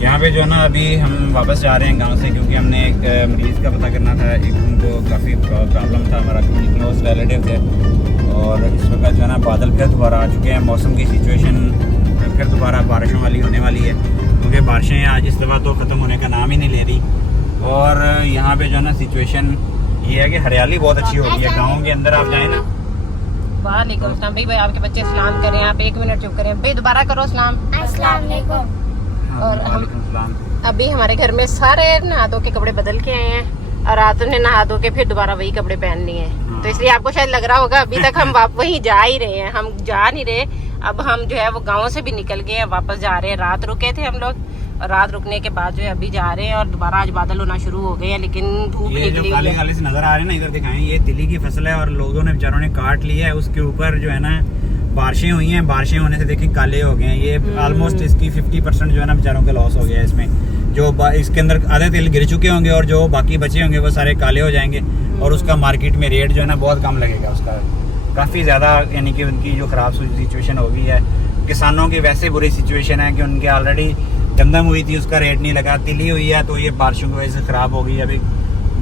यहाँ पे जो है ना अभी हम वापस जा रहे हैं गांव से, क्योंकि हमने एक मरीज़ का पता करना था। एक उनको काफ़ी प्रॉब्लम था, हमारा क्लोज रिलेटिव थे। और इस वक्त जो है ना बादल फिर दोबारा आ चुके हैं, मौसम की सिचुएशन फिर दोबारा बारिशों वाली होने वाली है, क्योंकि बारिशें आज इस दफ़ा तो ख़त्म होने का नाम ही नहीं ले रही। और यहाँ पे जो है ना सिचुएशन ये है कि हरियाली बहुत अच्छी हो गई है। गाँव के अंदर आप जाए ना। वालेकुम सलाम भाई, आपके बच्चे सलाम करें, आप 1 मिनट चुप करें भाई, दोबारा करो सलाम। अस्सलाम वालेकुम। और हम अभी हमारे घर में सारे नहा धो के कपड़े बदल के आए हैं, और रात ने नहा धो के फिर दोबारा वही कपड़े पहन लिए हैं। तो इसलिए आपको शायद लग रहा होगा अभी तक हम वहीं जा ही रहे हैं, हम जा नहीं रहे। अब हम जो है वो गाँव से भी निकल गए हैं, वापस जा रहे हैं। रात रुके थे हम लोग, और रात रुकने के बाद जो है अभी जा रहे हैं, और दोबारा आज बादल होना शुरू हो गए हैं, लेकिन धूप निकली काले काले से नजर आ रहे हैं ना, इधर दिखाएं, ये तिली की फसल है और लोगों ने बेचारों ने काट लिया है। उसके ऊपर जो है ना बारिशें हुई हैं, बारिशें होने से देखिए काले हो गए हैं। ये ऑलमोस्ट इसकी 50% जो है ना बेचारों का लॉस हो गया है। इसमें जो इसके अंदर आधे तिल गिर चुके होंगे, और जो बाकी बचे होंगे वो सारे काले हो जाएंगे, और उसका मार्केट में रेट जो है ना बहुत कम लगेगा उसका, काफ़ी ज़्यादा। यानी कि उनकी जो ख़राब सिचुएशन हो गई है। किसानों की वैसे बुरी सिचुएशन है कि उनके ऑलरेडी गंदम हुई थी, उसका रेट नहीं लगा, तिली हुई है तो ये बारिशों की वजह से ख़राब हो गई है। अभी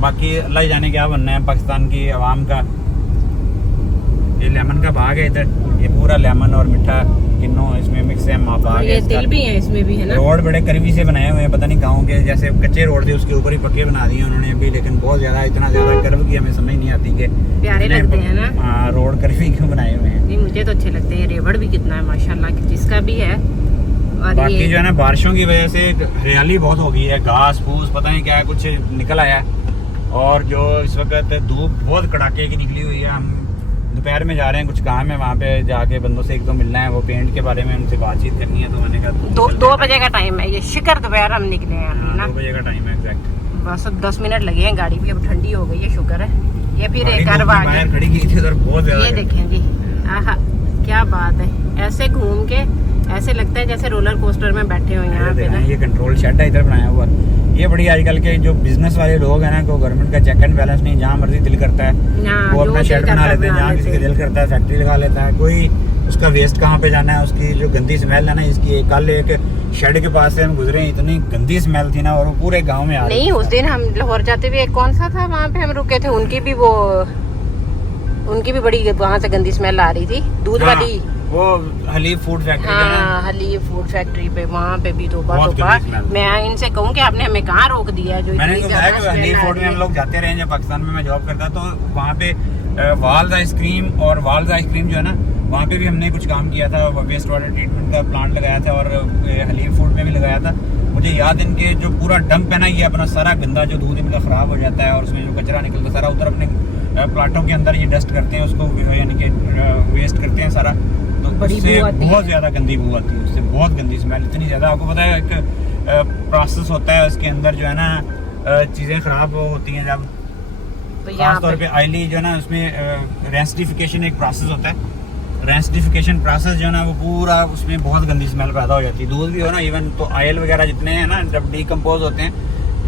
बाकी अल्लाह ही जाने क्या बनना है पाकिस्तान की आवाम का। ये लेमन का बाग है इधर, ये पूरा लेमन और मीठा किन्नो इसमें मिक्स है। बाग ये तिल भी है इसमें भी है ना। रोड बड़े करीबी से बनाए हुए हैं, पता नहीं गाँव के जैसे कच्चे रोड थे उसके ऊपर ही पक्के बना दिए उन्होंने अभी, लेकिन बहुत ज्यादा इतना ज्यादा कर्व की हमें समझ नहीं आती कि प्यारे लगते हैं ना। हाँ, रोड करीबी क्यों बनाए हुए हैं। नहीं मुझे तो अच्छे लगते हैं। रेवड़ भी कितना है माशाल्लाह, जिसका भी है। और बाकी जो है ना बारिशों की वजह से हरियाली बहुत हो गई है, घास फूस पता नहीं क्या कुछ निकल आया। और जो इस वक्त धूप बहुत कड़ाके की निकली हुई है। हम दोपहर में जा रहे हैं, कुछ काम है वहाँ पे जाके बंदों से एक दो मिलना है, वो पेंट के बारे में उनसे बातचीत करनी है। तो मैंने कहा 2 बजे का टाइम है, ये शिकर दोपहर हम निकले हैं ना। 2 बजे का टाइम है एग्जैक्ट। बस 10 मिनट लगे हैं, गाड़ी भी अब ठंडी हो गई है, शुक्र है। ये फिर एक बाहर खड़ी की थी उधर बहुत ज्यादा। ये देखें जी, आहा क्या बात है। ऐसे घूम के ऐसे लगता है जैसे रोलर कोस्टर में बैठे हुए यहाँ पे ना। ये कंट्रोल शेड है इधर बनाया हुआ। ये बड़ी आजकल के जो बिजनेस वाले लोग हैं ना, को गवर्नमेंट का चेक एंड बैलेंस नहीं, जहाँ मर्जी दिल करता है वो अपना शेड बना लेते हैं, जहाँ किसी का दिल करता है फैक्ट्री लगा लेता है। कोई उसका वेस्ट कहाँ पे जाना है, उसकी जो गंदी स्मेल है ना इसकी। कल एक शेड के पास से हम गुजरे, इतनी गंदी स्मेल थी ना, और वो पूरे गाँव में आ रही। नहीं उस दिन हम लाहौर जाते हुए कौन सा था वहाँ पे हम रुके थे, उनकी भी बड़ी वहाँ से गंदी स्मेल आ रही थी, दूध वाली। वो हलीब फूड फैक्ट्री। हाँ हलीब फूड फैक्ट्री पे, वहाँ पे भी तो मैं इनसे कहूँ कि आपने हमें कहाँ रोक दिया है। जो मैंने तो बताया कि हलीब फूड में हम लोग जाते रहे जब पाकिस्तान में मैं जॉब करता, तो वहाँ पे वाल्स आइसक्रीम और वाल्स आइसक्रीम जो है ना, वहाँ पे भी हमने कुछ काम किया था। वेस्ट वाटर ट्रीटमेंट का प्लांट लगाया था, और हलीब फूड में भी लगाया था। मुझे याद, इनके जो पूरा डंप है ना, ये अपना सारा गंदा जो दूध इनका ख़राब हो जाता है, और उसमें जो कचरा निकलता है सारा उधर अपने प्लांटों के अंदर ये डस्ट करते हैं, उसको यानी कि वेस्ट करते हैं सारा। तो उससे बहुत ज़्यादा गंदी बू आती है, उससे बहुत गंदी स्मेल, इतनी ज़्यादा। आपको पता है एक प्रोसेस होता है उसके अंदर जो है ना चीज़ें ख़राब होती हैं जब, खासतौर पे ऑयली जो है ना, उसमें रेंसिडिफिकेशन एक प्रोसेस होता है। रेंसिडिफिकेशन प्रोसेस जो है ना वो पूरा उसमें बहुत गंदी स्मेल पैदा हो जाती है। दूध भी हो ना, इवन तो ऑयल वगैरह जितने हैं ना, जब डिकम्पोज होते हैं,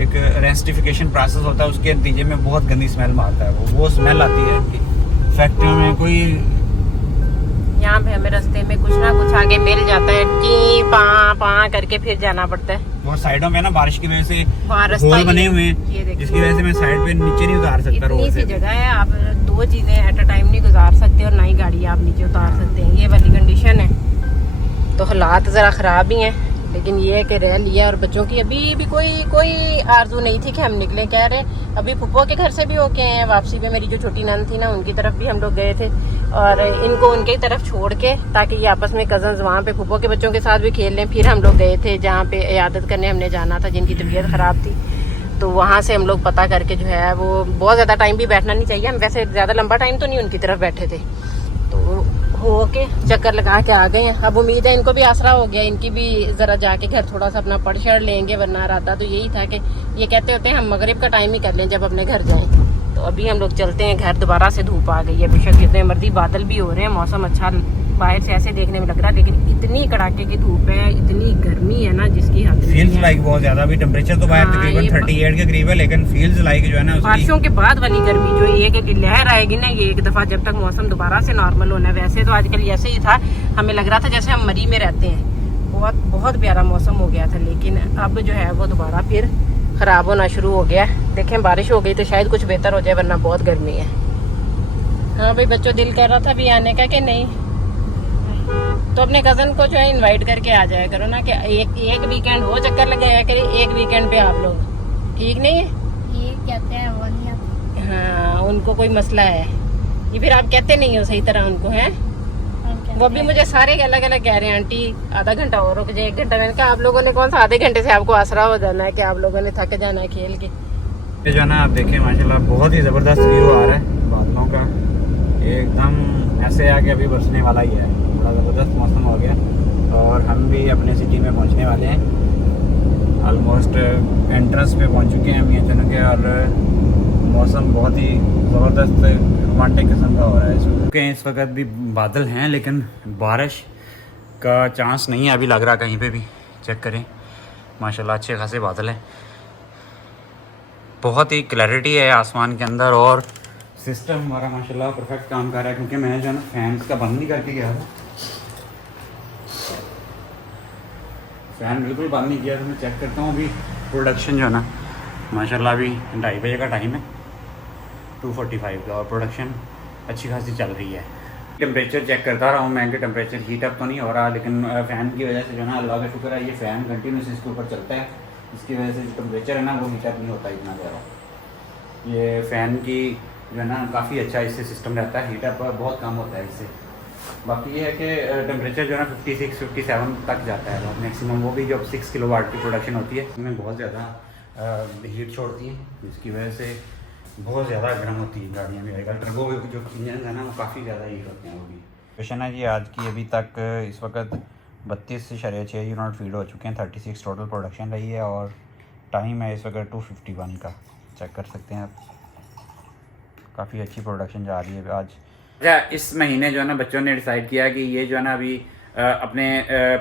एक रेंसिडिफिकेशन प्रोसेस होता है, उसके नतीजे में बहुत गंदी स्मेल मारता है वो स्मेल आती है फैक्ट्रियों में। कोई यहाँ पे हमें रास्ते में कुछ ना कुछ आगे मिल जाता है, टी पा करके फिर जाना पड़ता है। और साइडों में ना बारिश की वजह से होल बने हुए हैं, जिसकी वजह से मैं साइड पे नीचे नहीं उतार सकता। इतनी सी जगह है, आप 2 चीजें एट अ टाइम नहीं गुजार सकते, और ना ही गाड़ी आप नीचे उतार सकते हैं। ये वाली कंडीशन है, तो हालात जरा खराब ही हैं, लेकिन ये है कि रह लिया। और बच्चों की अभी भी कोई आरजू नहीं थी कि हम निकले। कह रहे अभी फुप्पो के घर से भी होके हैं, वापसी पे मेरी जो छोटी नंद थी ना, उनकी तरफ भी हम लोग गए थे, और इनको उनके तरफ छोड़ के, ताकि ये आपस में कजन्स वहाँ पे फुप्पो के बच्चों के साथ भी खेल लें। फिर हम लोग गए थे जहाँ पे इयादत करने हमने जाना था, जिनकी तबीयत ख़राब थी। तो वहाँ से हम लोग पता करके जो है वो, बहुत ज़्यादा टाइम भी बैठना नहीं चाहिए, हम वैसे ज़्यादा लंबा टाइम तो नहीं उनकी तरफ बैठे थे, तो हो के चक्कर लगा के आ गए हैं। अब उम्मीद है इनको भी आसरा हो गया, इनकी भी ज़रा जाके घर थोड़ा सा अपना पढ़ शढ़ लेंगे, वरना रहता तो यही था कि ये कहते होते हैं हम मगरिब का टाइम ही कर लें जब अपने घर जाएं। तो अभी हम लोग चलते हैं घर, दोबारा से धूप आ गई है। बेशक जितने मर्जी बादल भी हो रहे हैं, मौसम अच्छा बाहर से ऐसे देखने में लग रहा है, लेकिन इतनी कड़ाके की धूप है, इतनी गर्मी है ना जिसकी हद नहीं है। फील्स लाइक बहुत ज्यादा, अभी टेम्परेचर तो बाहर तकरीबन 38 के करीब है, लेकिन फील्स लाइक जो है ना बारिशों के बाद वाली गर्मी जो एक लहर आएगी ना, ये एक दफा जब तक मौसम दोबारा से नॉर्मल होना है। वैसे तो आजकल ऐसे ही था, हमें लग रहा था जैसे हम मरी में रहते हैं, बहुत बहुत प्यारा मौसम हो गया था, लेकिन अब जो है वो दोबारा फिर ख़राब होना शुरू हो गया। देखें बारिश हो गई तो शायद कुछ बेहतर हो जाए, वरना बहुत गर्मी है। हाँ भाई, बच्चों दिल कर रहा था अभी आने का कि नहीं, तो अपने कज़न को जो है इनवाइट करके आ जाया करो ना, कि एक वीकेंड वो चक्कर लगाया करिए, एक वीकेंड पे आप लोग, ठीक नहीं है? ये कहते हैं वो नहीं आते। हाँ, उनको कोई मसला है, ये फिर आप कहते नहीं हो सही तरह उनको, हैं? वो भी मुझे सारे अलग अलग कह रहे हैं, आंटी आधा घंटा और रुक जाए, 1 घंटा। मैंने कहा आप लोगों ने कौन सा आधे घंटे से आपको आसरा हो जाना है कि आप लोगों ने थक जाना है खेल के। ये जो है ना आप देखें माशाल्लाह बहुत ही ज़बरदस्त व्यू आ रहा है बादलों का, एकदम ऐसे आके अभी बरसने वाला ही है, बड़ा ज़बरदस्त मौसम हो गया। और हम भी अपने सिटी में पहुंचने वाले हैं, ऑलमोस्ट एंट्रेंस पे पहुंच चुके हैं हम ये चुन के, और मौसम बहुत ही ज़बरदस्त रोमांटिक किस्म का हो रहा है इस वक्त भी बादल हैं, लेकिन बारिश का चांस नहीं है अभी लग रहा कहीं पे भी। चेक करें माशाल्लाह अच्छे खासे बादल हैं, बहुत ही क्लैरिटी है आसमान के अंदर, और सिस्टम हमारा माशाल्लाह परफेक्ट काम कर रहा है, क्योंकि मैं जो है ना फैन का बंद नहीं करके गया था, फ़ैन बिल्कुल बंद नहीं किया। तो मैं चेक करता हूँ अभी प्रोडक्शन जो है ना माशाल्लाह अभी 2:30 बजे का टाइम है, 2:45 का, और प्रोडक्शन अच्छी खासी चल रही है। टेम्परेचर चेक करता रहा हूँ मैं कि टेम्परेचर हीट अप तो नहीं हो रहा, लेकिन फ़ैन की वजह से जो है ना अल्लाह का शुक्र है ये फ़ैन कंटिन्यूस इसके ऊपर चलता है, इसकी वजह से जो टेम्परेचर है ना वो हीट अप नहीं होता इतना ज़्यादा। ये फ़ैन की जो है ना काफ़ी अच्छा इससे सिस्टम रहता है, हीट अप बहुत कम होता है इससे। बाकी ये है कि टेम्परेचर जो है ना 56-57 तक जाता है मैक्सिमम, वो भी जब 6 किलोवाट की प्रोडक्शन होती है उसमें बहुत ज़्यादा हीट छोड़ती है, जिसकी वजह से बहुत ज़्यादा गर्म होती है गाड़ियाँ भी। आएगा टर्बो जो इंजन है ना वो काफ़ी ज़्यादा हीट होते हैं वो भी। क्वेश्चन है जी आज की, अभी तक इस वक्त 32.6 यूनिट फीड हो चुके हैं, 36 टोटल प्रोडक्शन रही है, और टाइम है इस वक्त 2:51 का। चेक कर सकते हैं आप, काफ़ी अच्छी प्रोडक्शन जा रही है आज। अच्छा, इस महीने जो है ना बच्चों ने डिसाइड किया कि ये जो है ना अभी अपने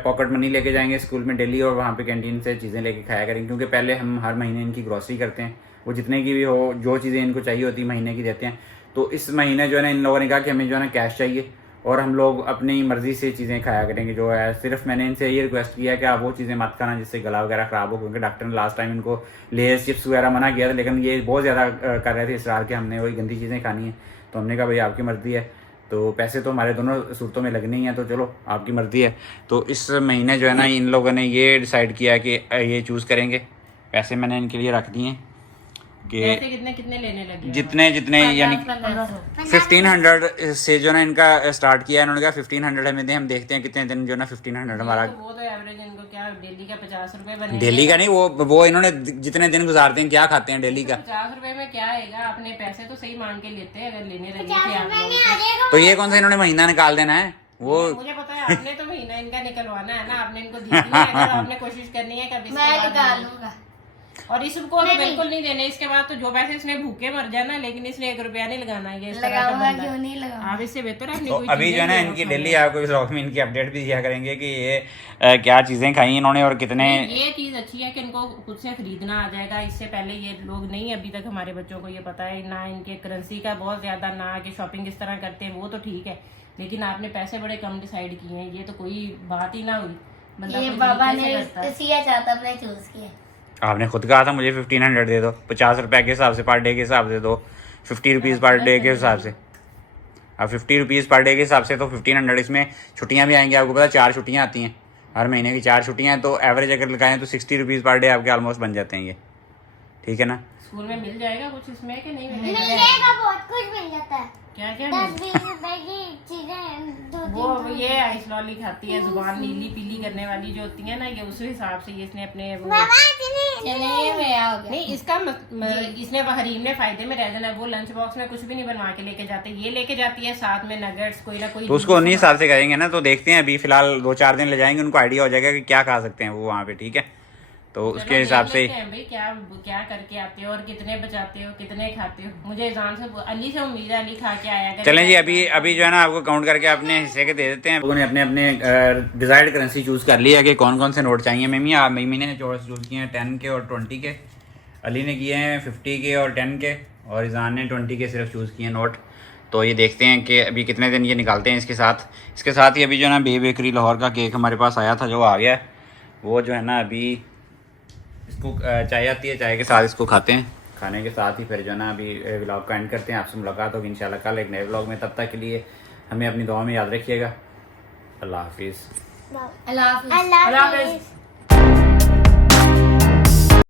पॉकेट मनी लेके जाएंगे स्कूल में डेली, और वहाँ पे कैंटीन से चीज़ें लेके खाया करेंगे, क्योंकि पहले हम हर महीने इनकी ग्रॉसरी करते हैं, वो जितने की भी हो जो चीज़ें इनको चाहिए होती महीने की देते हैं। तो इस महीने जो है ना इन लोगों ने कहा कि हमें जो है ना कैश चाहिए, और हम लोग अपनी मर्ज़ी से चीज़ें खाया करेंगे जो है। सिर्फ मैंने इनसे ये रिक्वेस्ट किया कि आप वो चीज़ें मत खाना जिससे गला वगैरह ख़राब हो, क्योंकि डॉक्टर ने लास्ट टाइम इनको लेस चिप्स वगैरह मना किया था, लेकिन ये बहुत ज़्यादा कर रहे थे इसरार के हमने वही गंदी चीज़ें खानी है। तो हमने कहा भाई आपकी मर्ज़ी है, तो पैसे तो हमारे दोनों सूरतों में लगने ही हैं, तो चलो आपकी मर्ज़ी है। तो इस महीने जो है ना इन लोगों ने ये डिसाइड किया कि ये चूज़ करेंगे। पैसे मैंने इनके लिए रख दिए कि कितने लेने लगे, जितने यानी 1500 से जो ना इनका स्टार्ट किया है। इन्होंने कहा 1500 हमें दें, हम देखते हैं कितने दिन जो ना 1500 हमारा। वो तो एवरेज इनको क्या डेली का 50 रुपए बने, डेली का नहीं, वो इन्होंने जितने दिन गुजारते हैं क्या खाते हैं डेली का। 50 रुपए में क्या आएगा, अपने पैसे तो सही मांग के लेते हैं अगर लेने लगे थे आप लोग। तो ये कौन सा इन्होंने महीना निकाल देना है, वो मुझे पता है आपने तो महीना इनका निकलवाना है ना, आपने इनको दी है, अगर आपने कोशिश करनी है कभी मैं निकाल लूंगा, और इसको तो बिल्कुल नहीं देने। इसके बाद तो जो पैसे इसने भूखे मर जाना, लेकिन इसने 1 रुपया नहीं लगाना है। ये इस तरह का लगाऊंगा बंदा क्यों है। नहीं लगाऊंगा। आप इससे बेहतर अपनी तो कोई अभी जो है ना चीजें इनकी लो, डेली आपको इस व्लॉग में इनकी अपडेट भी दिया करेंगे कि ये क्या चीज़ें खाई इन्होंने और कितने। ये चीज अच्छी है कि इनको खुद से खरीदना आ जाएगा। इससे पहले ये लोग नहीं, अभी तक हमारे बच्चों को ये पता है ना, इनके करेंसी का बहुत ज्यादा ना, कि शॉपिंग किस तरह करते हैं वो तो ठीक है, लेकिन आपने पैसे बड़े कम डिसाइड किए हैं, ये तो कोई बात ही ना हुई। बंदा ये कोई बाबा तरीके ने से करता है। सिया चाहता अपने चूज किया। आपने खुद कहा था मुझे 1500 दे दो, 50 रुपये के हिसाब से पर डे के हिसाब से दो, 50 रुपीज़ पर डे के हिसाब से। अब 50 रुपीज़ पर डे के हिसाब से तो 1500, इसमें छुट्टियाँ भी आएंगी, आपको पता 4 छुट्टियाँ आती हैं हर महीने की, 4 छुट्टियाँ हैं, तो एवरेज अगर लगाएं तो 60 रुपीज़ पर डे आपके ऑलमोस्ट बन जाते हैं ये, ठीक है ना। स्कूल में मिल जाएगा कुछ इसमें कि नहीं मिलेगा? मिलेगा, बहुत कुछ मिल जाता है। क्या क्या 10-20 रुपए की चीजें, वो ये आइस लॉली खाती है, जुबान नीली पीली करने वाली जो होती है ना, ये उस हिसाब से ये इसने अपने चलिए मैं आ गया। नहीं इसका इसने हरीम ने फायदे में रह जाना। वो लंच बॉक्स में कुछ भी नहीं बनवा के लेके जाते, ये लेके जाती है साथ में नगेट्स कोई ना कोई। तो उसको उन्हीं हिसाब से करेंगे ना, तो देखते हैं अभी फिलहाल 2-4 दिन ले जाएंगे, उनको आइडिया हो जाएगा कि क्या खा सकते हैं वो वहाँ पे, ठीक है। तो उसके हिसाब से भाई क्या करके आते हो और कितने बचाते हो, कितने खाते हो। मुझे ईजान से अली से उम्मीद है, अली खा के आया। चलें जी, अभी जो है ना आपको काउंट करके अपने हिस्से के दे देते हैं। लोगों ने अपने अपने डिजायर्ड करेंसी चूज कर ली है कि कौन कौन से नोट चाहिए। मिमी ने चूज किए हैं 10 के और 20 के, अली ने किए हैं 50 के और 10 के, और ईजान ने 20 के सिर्फ चूज़ किए नोट। तो ये देखते हैं कि अभी कितने दिन ये निकालते हैं इसके साथ ही अभी जो है ना बेकरी लाहौर का केक हमारे पास आया था, जो आ गया है। वो जो है ना अभी इसको चाय आती है, चाय के साथ इसको खाते हैं। खाने के साथ ही फिर जो है ना अभी व्लॉग का एंड करते हैं। आपसे मुलाकात होगी इंशाल्लाह कल एक नए व्लॉग में। तब तक के लिए हमें अपनी दुआ में याद रखिएगा। अल्लाह हाफिज़। अल्लाह हाफिज़।